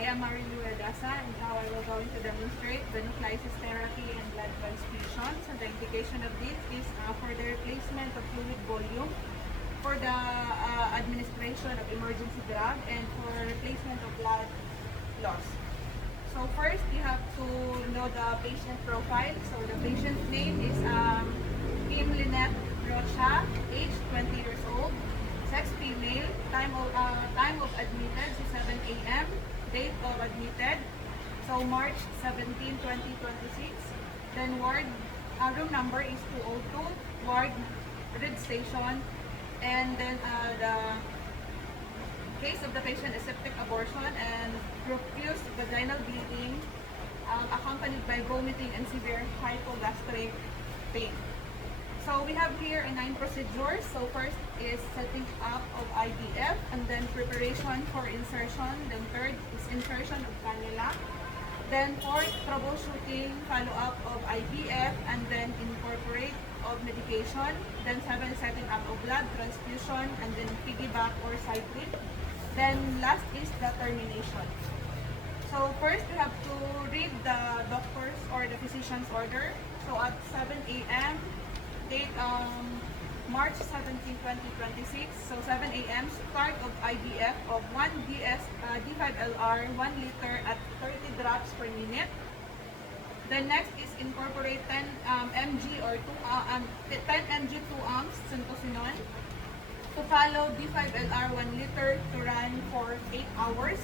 I am Marilu Edasa, and now I will going to demonstrate venoclysis therapy and blood transfusion. So the indication of this is for the replacement of fluid volume, for the administration of emergency drug, and for replacement of blood loss. So first, you have to know the patient profile. So the patient's name is Kim Lynette Rocha, age 20 years old, sex female, time of admitted, so 7 a.m., date of admitted, so March 17, 2026. Then ward, room number is 202, ward, Red Station, and then the case of the patient is septic abortion and profuse vaginal bleeding, accompanied by vomiting and severe hypogastric pain. So we have here 9 procedures. So first is setting up of IVF, and then preparation for insertion. Then third is insertion of cannula. Then fourth, troubleshooting, follow-up of IVF, and then incorporate of medication. Then 7, setting up of blood transfusion, and then piggyback or side trip. Then last is the termination. So first, we have to read the doctor's or the physician's order. So at 7 a.m., date March 17, 2026. So 7 a.m. start of IVF of 1 D5LR 1 liter at 30 drops per minute. Then next is incorporate 10 mg or 10 mg 2 ounce syntocinon. To follow D5LR 1 liter to run for 8 hours.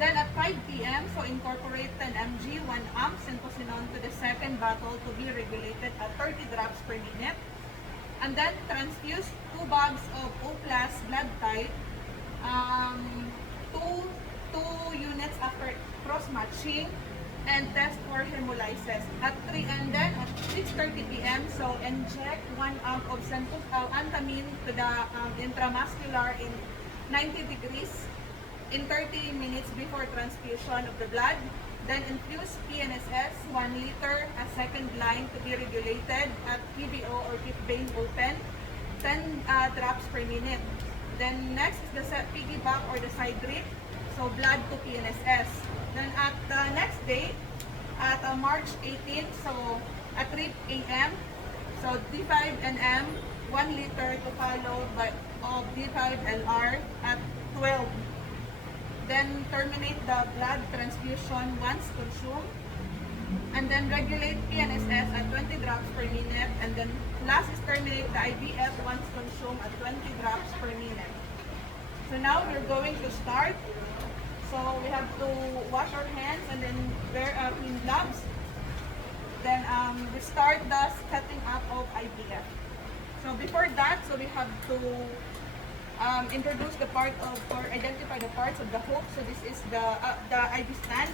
Then at 5 p.m., so incorporate 10 mg 1 amp syntocinon to the second bottle to be regulated at 30 drops per minute. And then transfuse 2 bags of O+ blood type, 2 units after cross-matching, and test for hemolysis. At 3 and then at 6:30 p.m., so inject 1 amp of antamine to the intramuscular in 90 degrees in 30 minutes before transfusion of the blood. Then infuse PNSS 1 liter as second line to be regulated at PBO or keep vein open, 10 drops per minute. Then next is the piggyback or the side drip, so blood to PNSS. Then at the next day, at March 18, so at 3 a.m., so D5NM 1 liter to follow by of D5LR at 12. Then terminate the blood transfusion once consumed. And then regulate PNSS at 20 drops per minute. And then last is terminate the IVF once consumed at 20 drops per minute. So now we're going to start. So we have to wash our hands and then wear clean gloves. Then we start the setting up of IVF. So before that, so we have to introduce the part of or identify the parts of the hook. So this is the IV stand.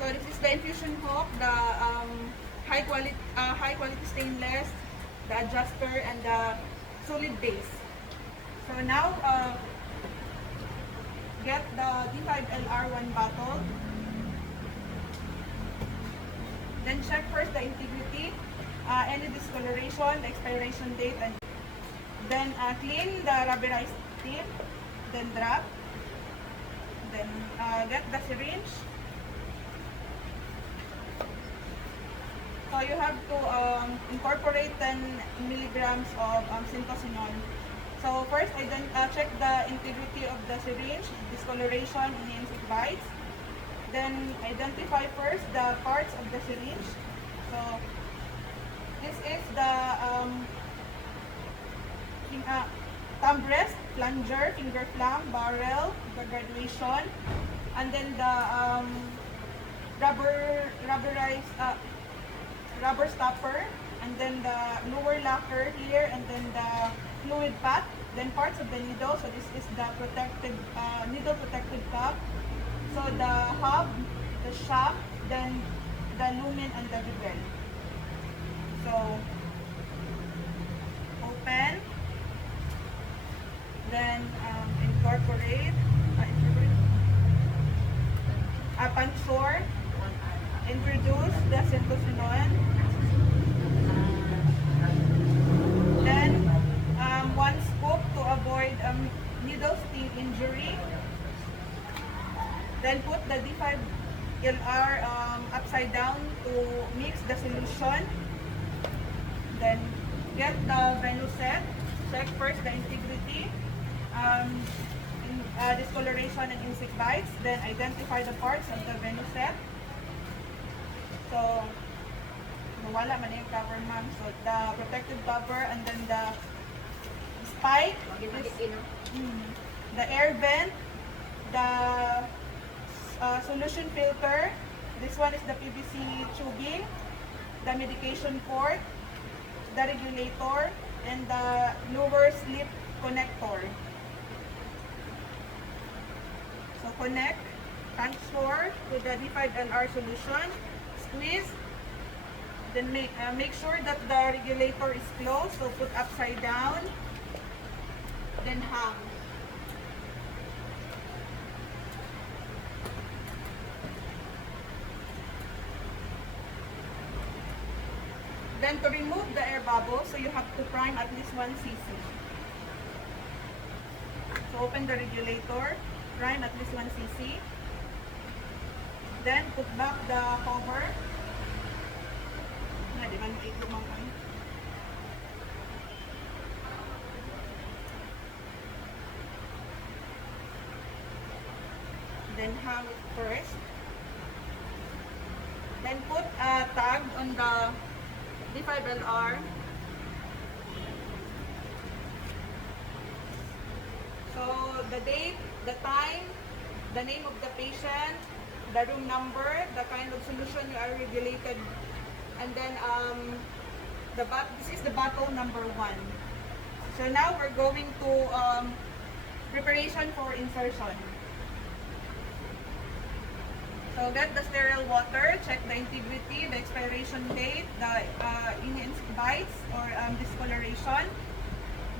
So this is the infusion hook, the high quality stainless, the adjuster, and the solid base. So now get the D5LR1 bottle. Then check first the integrity, any discoloration, the expiration date, and then clean the rubberized tip, then drop, then get the syringe. So you have to incorporate 10 milligrams of syntocinon. So first, check the integrity of the syringe, discoloration, and it bites. Then identify first the parts of the syringe. So this is the thumb rest, plunger, finger flam, barrel, the graduation, and then the rubber stopper, and then the lower locker here, and then the fluid path, then parts of the needle. So this is the protected needle protected cup. So the hub, the shaft, then the lumen and the bevel. So open. Then incorporate upon short, introduce the syntocinon. Then 1 scoop to avoid needle sting injury. Then put the D5LR upside down to mix the solution. Then get the Venocet. Check first the integrity, discoloration and insect bites. Then identify the parts of the Venocet. So, wala man yung cover, ma'am. So, the protective cover and then the spike, the air vent, the solution filter. This one is the PVC tubing, the medication port, the regulator, and the lower slip connector. So connect, transfer to the D5LR solution, squeeze, then make sure that the regulator is closed, so put upside down, then hang. Then to remove the air bubble, so you have to prime at least 1 cc. So open the regulator, prime at least 1 cc. Then put back the cover. Di ba ito mga then hang it first. Then put a tag on the D5LR. So the date, the time, the name of the patient, the room number, the kind of solution you are regulated, and then this is the bottle number 1. So now we're going to preparation for insertion. So get the sterile water, check the integrity, the expiration date, the insect bites or discoloration.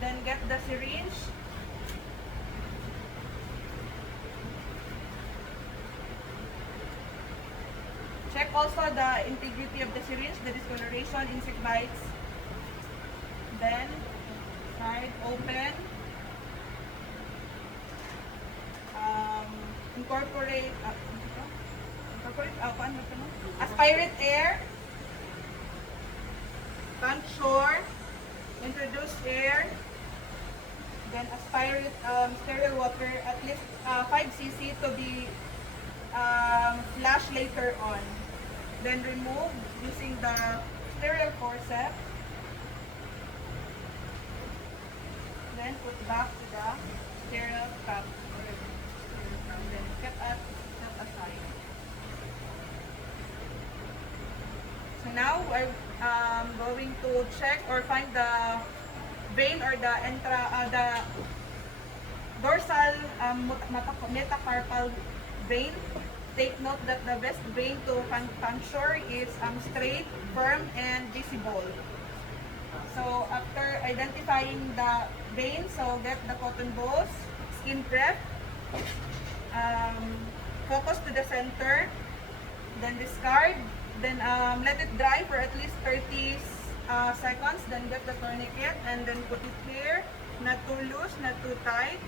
Then get the syringe. Check also the integrity of the syringe, the discoloration, insect bites. Then side open. Incorporate aspirate air, puncture, introduce air, then aspirate sterile water at least 5 cc to be flashed later on. Then remove using the sterile forceps. Then put back to the sterile cup. And then set aside. So now I'm going to check or find the vein or the dorsal metacarpal vein. Take note that the best vein to puncture is straight, firm, and visible. So after identifying the vein, so get the cotton balls, skin prep, focus to the center, then discard, then let it dry for at least 30 seconds, then get the tourniquet and then put it here, not too loose, not too tight.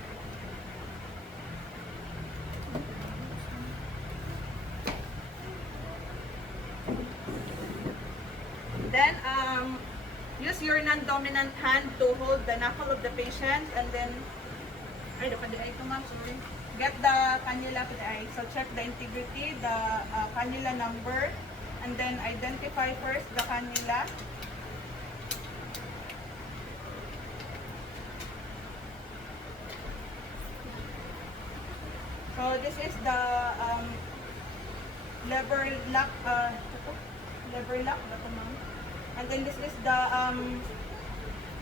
Then use your non-dominant hand to hold the knuckle of the patient and then get the cannula to the eye. So check the integrity, the cannula number, and then identify first the cannula. So this is the lever lock, and then this is the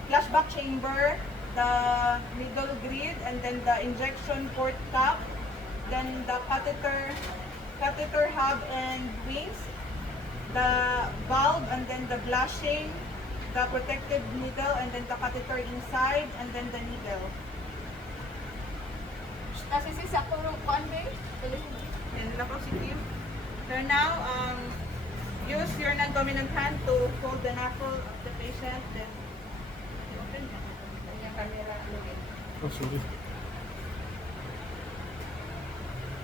flashback chamber, the middle grid, and then the injection port cap, then the catheter hub and wings, the valve, and then the blushing, the protected needle, and then the catheter inside, and then the needle. Kasi si sa puro convey. So now, use your non-dominant hand to hold the knuckle of the patient, then open Yung camera. Oh, sorry.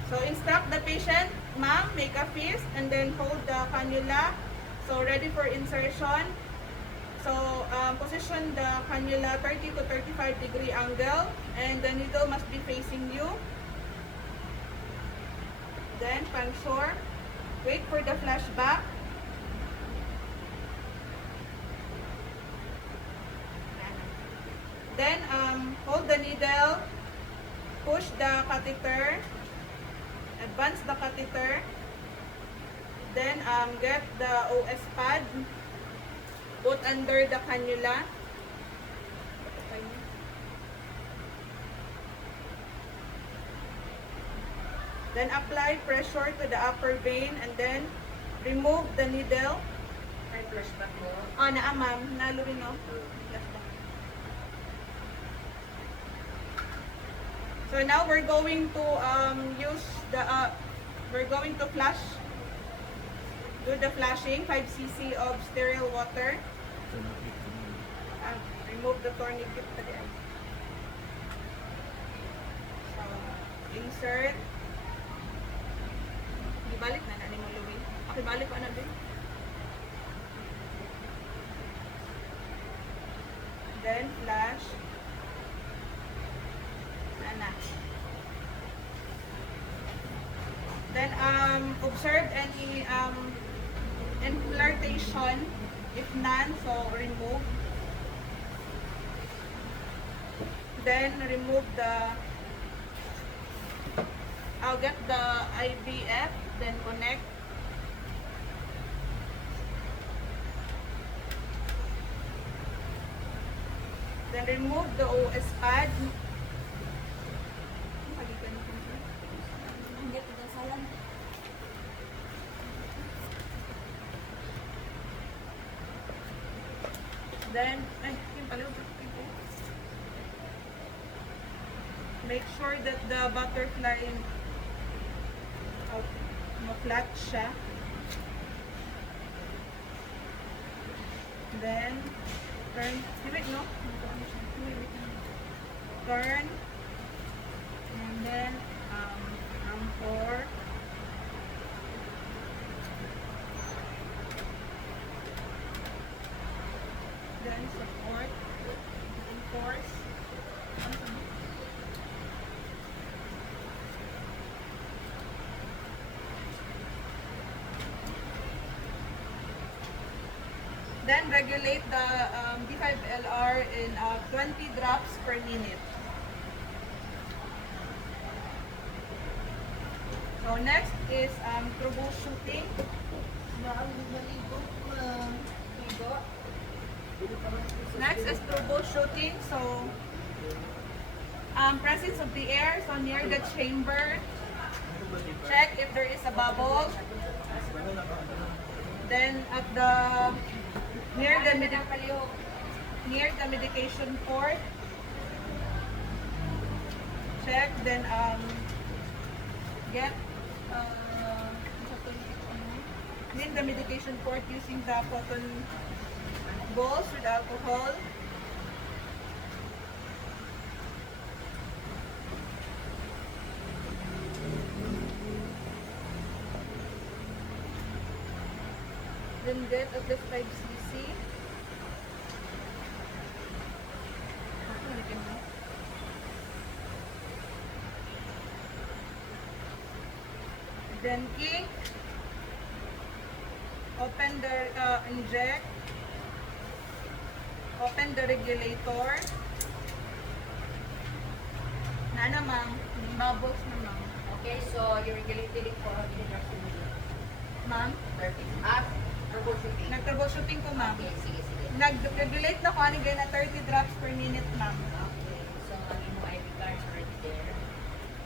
So instruct the patient, ma'am, make a fist and then hold the cannula. So ready for insertion. So position the cannula 30 to 35 degree angle and the needle must be facing you. Then puncture. Wait for the flashback. Then hold the needle, push the catheter, advance the catheter. Then get the OS pad, put under the cannula. Then apply pressure to the upper vein and then remove the needle. May flashback mo. Oh, naa ma'am, nalo rin no. Flashback. So now we're going to use the we're going to flush. Do the flushing, 5 cc of sterile water. Remove the tourniquet pa diyan. So, insert. Ibalik na ni mo luwi. Ibalik pa na din. Then flash. Ana. Then observe any infiltration. If none, so remove. Then remove the I'll get the IVF, then connect. Then remove the OS pad. Hindi ko salan. Then, yung pala, make sure that the butterfly flat siya. Then, turn. Wait, no? Turn. And then, anchor. Then, support. Enforce. Then regulate the D5LR in 20 drops per minute. So next is troubleshooting. Next is troubleshooting. So presence of the air, so near the chamber. Check if there is a bubble. Then at the near the medication port, check. Then get clean the medication port using the cotton balls with alcohol. Then get at least 5 cc. Then kick. Open the inject. Open the regulator. Nana ma'am, bubbles na ma'am. Okay, so you regulated it for Ma'am, troubleshooting. nag-troubleshooting ko ma'am. Okay, sige, sige. Nag-regulate na ko ani na 30 drops per minute ma'am. Okay, so ang imo ID cards already there.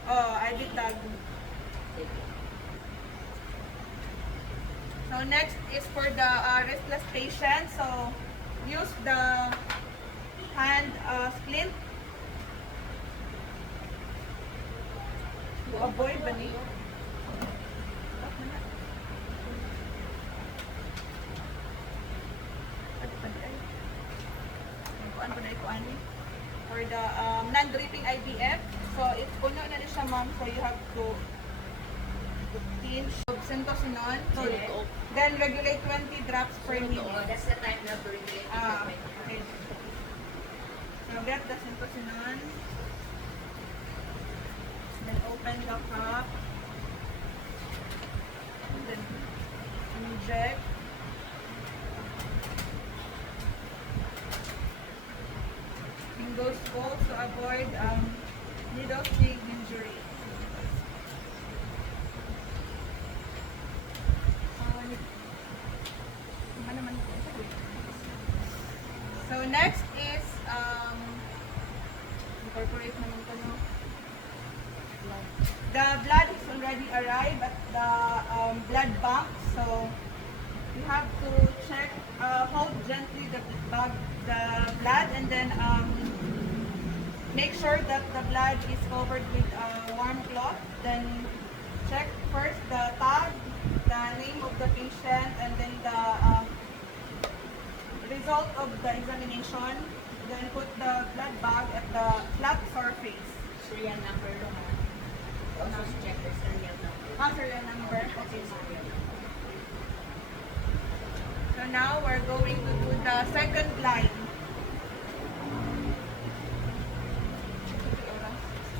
Oh, I did tag. Sige. So next is for the restless patient. So use the hand splint to avoid the knee. For the non-dripping IVF. So if puno na siya ma'am, so you have to change of syntocinon. Okay. Then regulate 20 drops per minute. That's the time na to regulate it Ah, to 20. okay. So get the syntocinon. Then open the cup. Then inject. Goes cold to avoid needle stick injury. So next is incorporate naman ko, no? The blood is already arrived at the blood bank, so you have to check, hold gently the blood, and then make sure that the blood is covered with a warm cloth. Then check first the tag, the name of the patient, and then the result of the examination. Then put the blood bag at the flat surface. Serial number lang ha. Also check the serial number. Serial number. Okay, serial number. So now we're going to do the second line.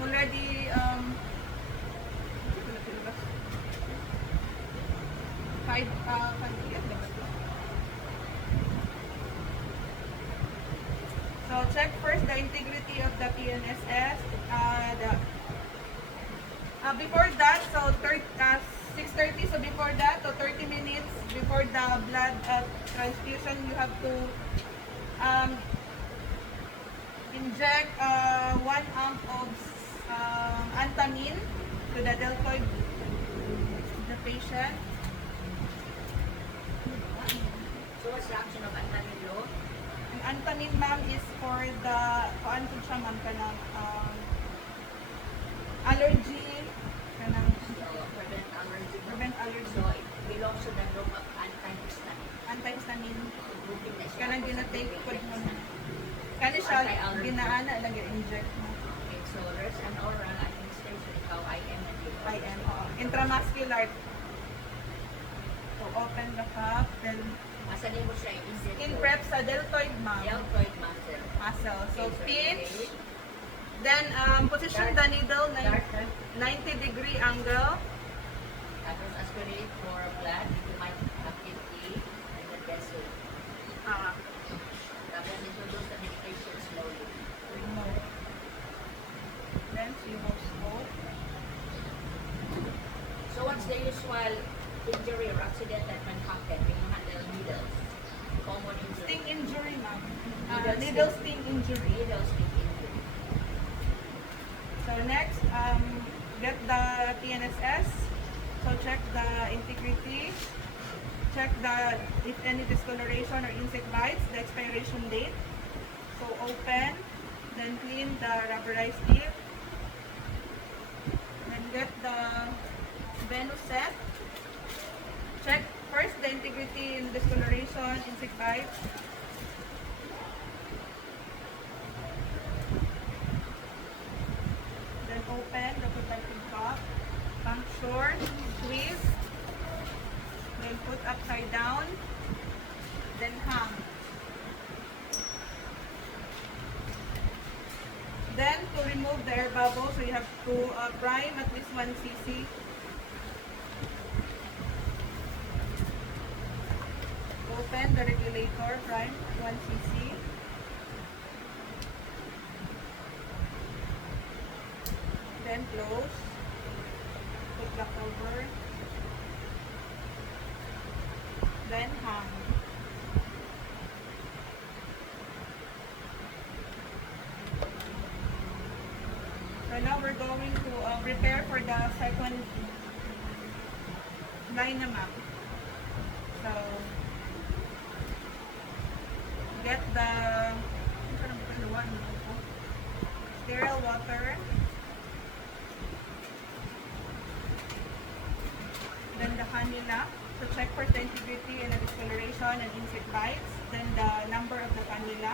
Already five years. So check first the integrity of the PNSS. Before that, so 6:30. So before that, so 30 minutes before the blood transfusion, you have to inject 1 amp of antamine to the deltoid of the patient. So what's the action of antamine low? Ang antamine, ma'am, is for the kuan po siya, ma'am, kanang allergy, kanang Prevent allergy. So it belongs to the group of antihistamine. antihistamine. Grouping na siya. Kanang ginatake po mo. Kani siya, ginaana lang inject mo. Okay, so there's an oral administration. Ikaw, IM and dito. IM, intramuscular. So open the cup, then Asan mo siya i-inject? skin prep sa deltoid, ma'am. Deltoid muscle. Muscle. So Okay, pinch, okay. then position the needle 90-degree angle. Tapos aspirate for blood into my activity in the vessel. Tapos introduce the medication slowly. Remove. Then remove scope. So what's the usual injury or accident that can happen when you handle needles? Common injury. Sting injury, ma'am. Needle Needle sting injury. Needle stick injury. So next, get the PNSS. So check the integrity. Check the if any discoloration or insect bites, the expiration date. So open, then clean the rubberized tip. Then get the venous set. Check first the integrity and discoloration, insect bites. Then open the protective cup. Puncture, squeeze. Then put upside down. Then hang. Then to remove the air bubble, so you have to prime at least 1 cc. Open the regulator, prime 1 cc. Then close. Put the cover. Then hang. So now we're going to prepare for the second line na, ma'am. So get the sterile water. Then the cannula to check for the integrity and the discoloration and insect bites. Then the number of the cannula.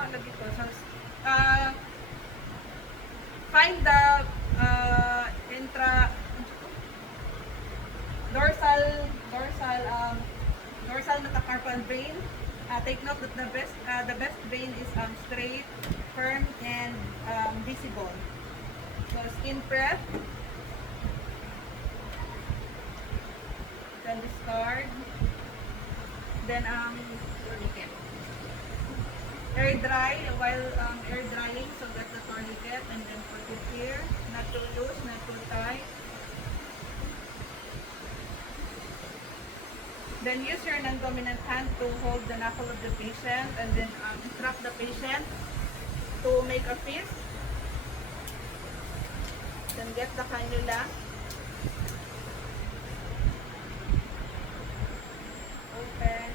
Lagi ko. So, find the intra dorsal dorsal metacarpal vein. Take note that the best vein is straight, firm, and visible. So skin prep, then discard, then Tourniquet. air dry while air drying. So get the tourniquet and then put it here, not too loose, not too tight. Then use your non-dominant hand to hold the knuckle of the patient and then instruct the patient to make a fist. Then get the cannula. Open.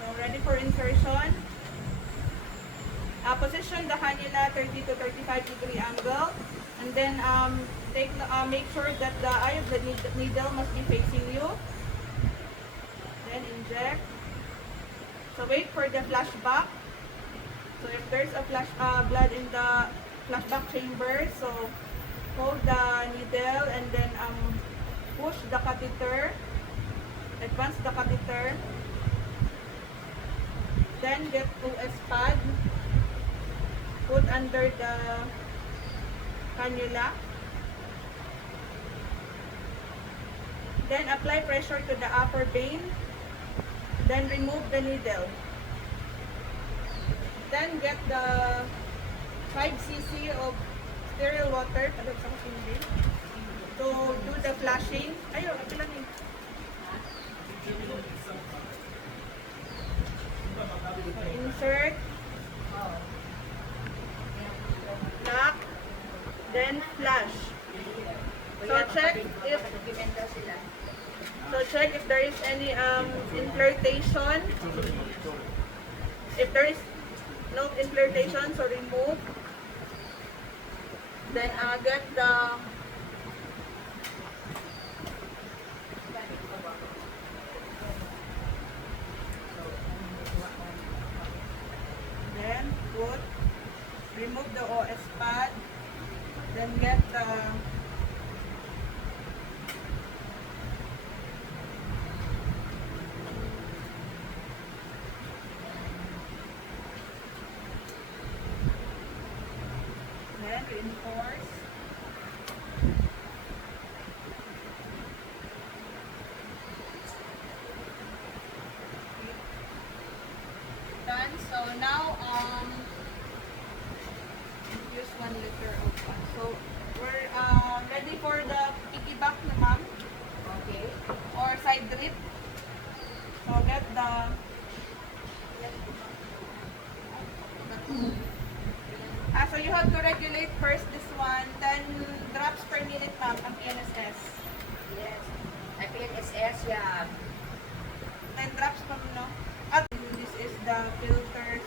So ready for insertion. Position the cannula 30 to 35 degree angle. And then make sure that the eye of the needle must be facing you. Then inject. So wait for the flashback. So if there's a blood in the flashback chamber, so hold the needle and then push the catheter. Advance the catheter. Then get OS pad. Put under the cannula. Then apply pressure to the upper vein. Then remove the needle. Then get the 5 cc of sterile water to do the flushing. Ayun, lang yun. Insert. Lock. Then flush. So check if there is any infiltration. If there is no infiltration, so remove. Then get the remove the OS pad. Then get the reinforce. Done. So now use 1 liter of one. So we're ready for the piggyback na ma'am. Okay. Or side drip. So get the so you have to regulate first this one, 10 drops per minute ma'am ang PNSS. Yes. Ang PNSS, yeah. 10 drops pa no? At this is the filter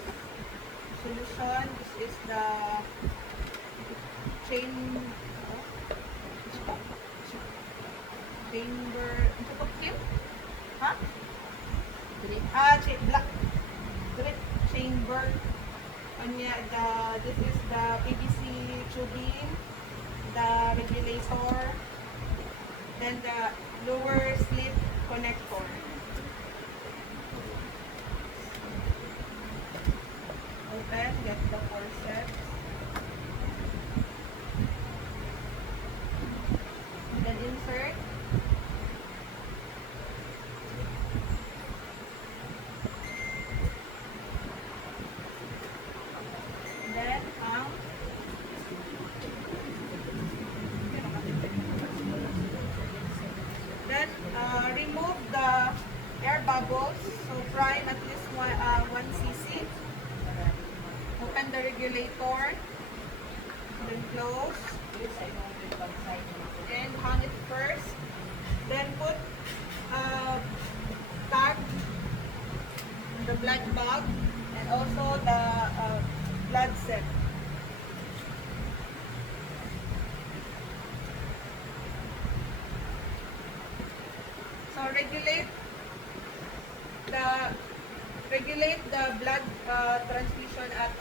solution. This is the chamber. Ha? Drip. Black drip chamber. This is the PVC tubing, the regulator, then the lower slit connector. Open, get the forceps. Then insert. Then remove the air bubbles. So prime at least 1 cc. Open the regulator. Then close. And hang it first. Then put tag, the blood bag, and also the blood set. So regulate the blood transfusion at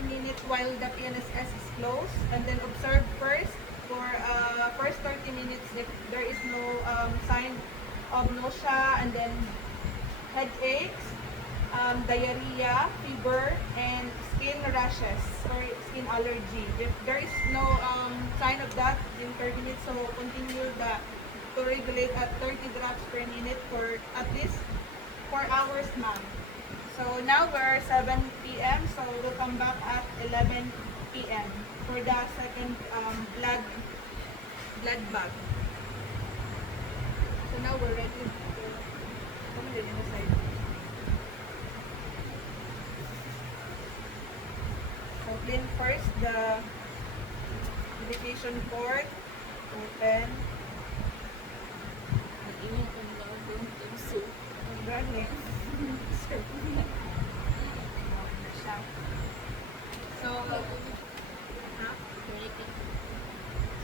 per minute while the PNSS is closed, and then observe first for first 30 minutes if there is no sign of nausea, and then headaches, diarrhea, fever, and skin rashes or skin allergy. If there is no sign of that in 30 minutes, so continue to regulate at 30 drops per minute for at least 4 hours, ma'am. So now we're 7 p.m. So we'll come back at 11 p.m. for the second blood bag. So now we're ready to come in the side. So clean first the medication port. Open. Running.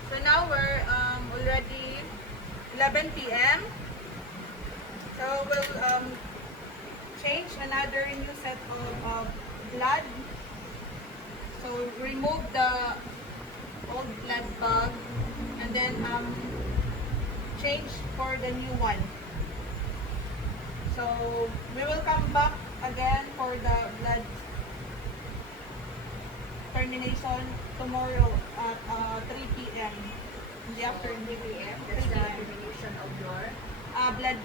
So now we're already 11 p.m. So we'll change another new set of blood. So remove the old blood bag and then change for the new one. So we will come back again for the blood termination tomorrow at 3 p.m. in the afternoon. 3 p.m. That's the termination of your Blood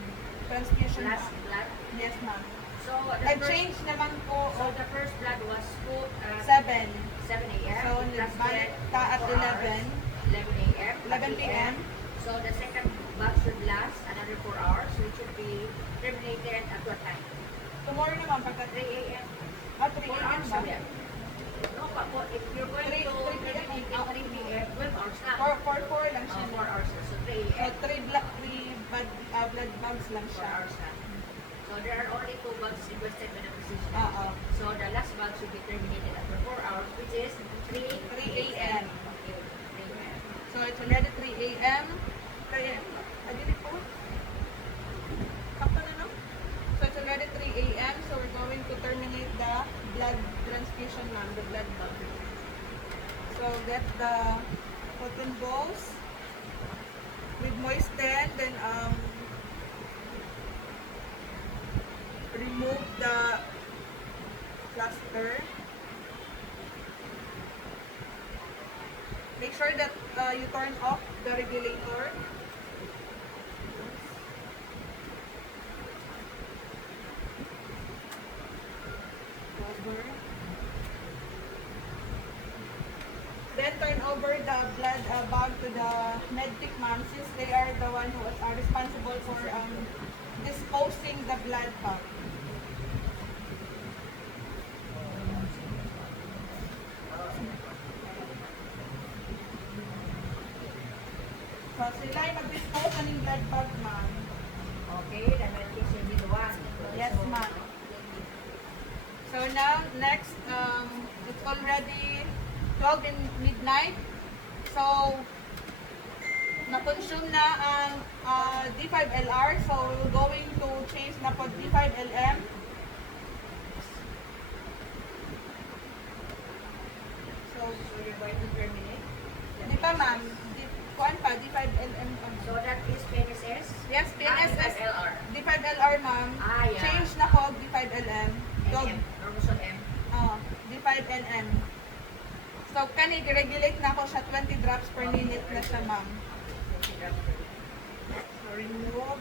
transfusion. last blood. Yes, ma'am. So the Nag-change naman po So the first blood was put at 7. 7 a.m. So Last nagbalik blood ta at 4 hours, 11. 11 a.m. 11 p.m. So the second batch should last another 4 hours. So it should be terminated at what time? Tomorrow naman pagka 3 a.m. 3 4 a.m. hours ba? again. No, but if you're going to 3 terminate at 3 p.m., 12 hours na. For 4 lang siya. 4 hours na. So 3 So a.m. 3 blood bags lang 4 siya. hours na. So there are only 2 bags requested by the physician. Oo. So the last bag should be terminated after 4 hours, which is 3 a.m. Okay, 3 a.m. So it's already 3 a.m. 3 a.m. Adili po. Sakto na, no? So it's already 3 a.m. So we're going to terminate the blood transfusion ma'am, the blood bag. So get the cotton balls with moisten, then remove the plaster. Make sure that you turn off the regulator. Over. Then turn over the blood bag to the medtech ma'am, since they are the one who are responsible for disposing the blood bag. So sila ay mag-dispose ng blood bag ma'am. Okay, the medication will be the one. Yes, ma'am. So now, next, it's already 12 in midnight. So, na-consume na ang D5LR. So, we're going to change na po D5LM. So you're going to terminate? Di pa, ma'am. Kuan pa, D5LM pa. So that is PNSS? Yes, PNSS. D5LR. D5LR, ma'am. Yeah. Change na po D5LM. M. Normosol M. D5LM. So, regulate na ako siya 20 drops per minute na siya, ma'am. So, remove,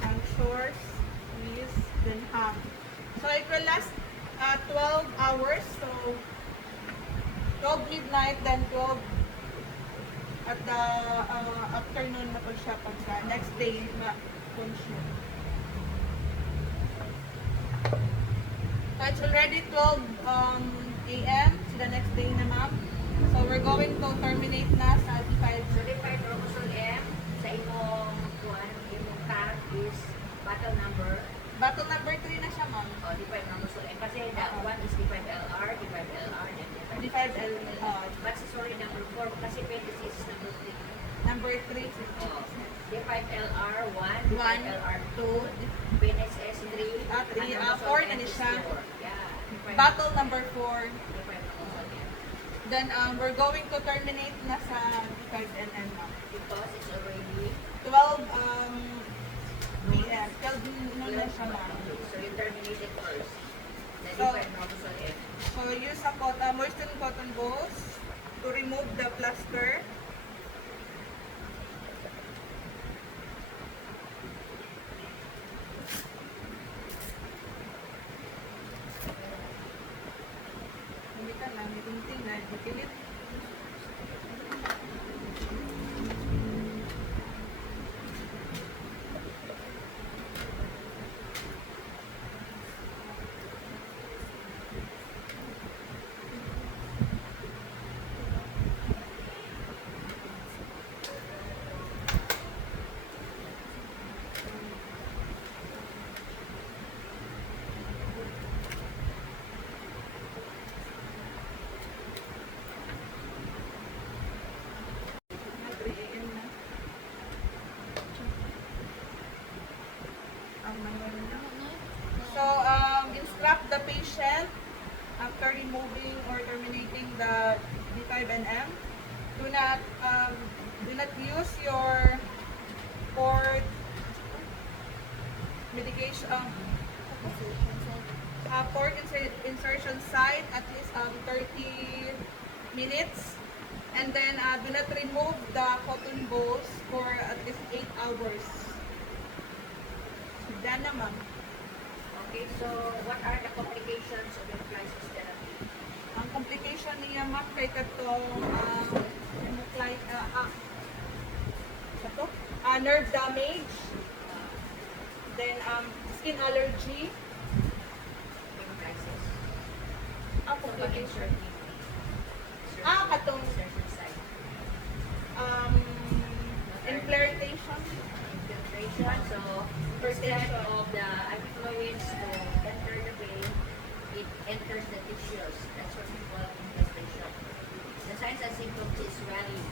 anchors, squeeze, then hang. So, it will last 12 hours. So, 12 midnight, then 12 at the afternoon na po siya pagka next day ma-consume. So, it's already 12 a.m. So, the next day na, ma'am. So, we're going to terminate na sa D5. So D5 Normosol M sa imong tag is battle number. Battle number 3 na siya, ma'am. D5 Normosol M. Kasi that one is D5LR, D5LR, then D5L, but sorry, number 4 kasi PNSS is number 3. number 3. D5LR 1, One, D5LR 2, PNSS 3, 3, 4 na ni siya. Yeah. Battle number 4. Different na muscle yan. Then we're going to terminate na sa D5NN na. Because it's already 12 p.m. 12 noon na siya na. so you terminate it first. Then So- different na muscle yan. So use a moistened cotton balls to remove the plaster. Hindi ka na, may gunting na, dikilit. So, instruct the patient after removing or terminating the D5NM. Do not use your port medication, port insertion site at least 30 minutes. And then do not remove the cotton balls for at least 8 hours. Done na, ma'am. Okay, so what are the complications of venoclysis therapy? Ang complication niya, ma'am, kay katong nerve damage, then skin allergy, Venoclysis. ang So complication. pag-insert Katong insertion site. infiltration. Infiltration. So instead of the antifluids to enter the vein, it enters the tissues. That's what we call infiltration. The signs and symptoms is swelling.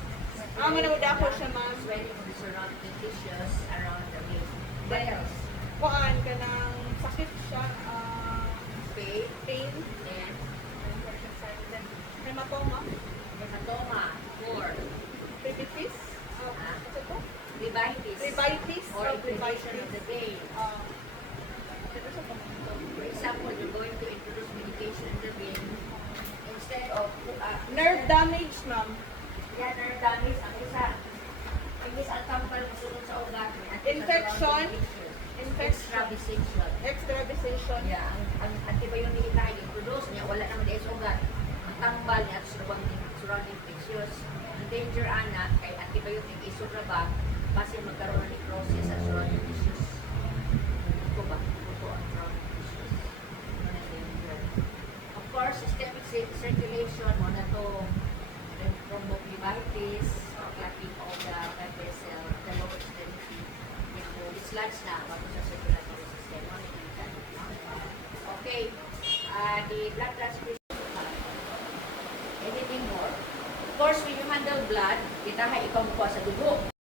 Manood ako siya, ma'am. Swelling of the surrounding tissues around the vein. What Then, else? kuhaan ka ng sakit siya, Pain. pain, Then hematoma, hematoma. 4. privitis, ito po? Revitis. Revitis Or inflammation of the vein. Ito sa pamangko. For example, you're going to introduce medication in the vein. Instead of Nerve damage, ma'am. yeah, nerve damage, ang isa ang kampal sunod sa ugat. Infection. Extravasation. Extravasation. Yeah, ang antibiotic na i-introduce niya, wala naman dahil sa ugat. Ang tambal niya at surrounding tissues. Ang danger ana, kay antibiotic isura ba, kasi magkaroon ng necrosis sa surrounding tissues. Ito ba? Ito ang surrounding tissues. Yun ang danger. Of course, systemic circulation, mo na to, thrombophlebitis, clotting of the blood vessel, the lower extremity, it's large na, bago sa circulatory system. Okay, the blood transfusion. Anything more? Of course, when you handle blood, kita ikaw mo sa dugo.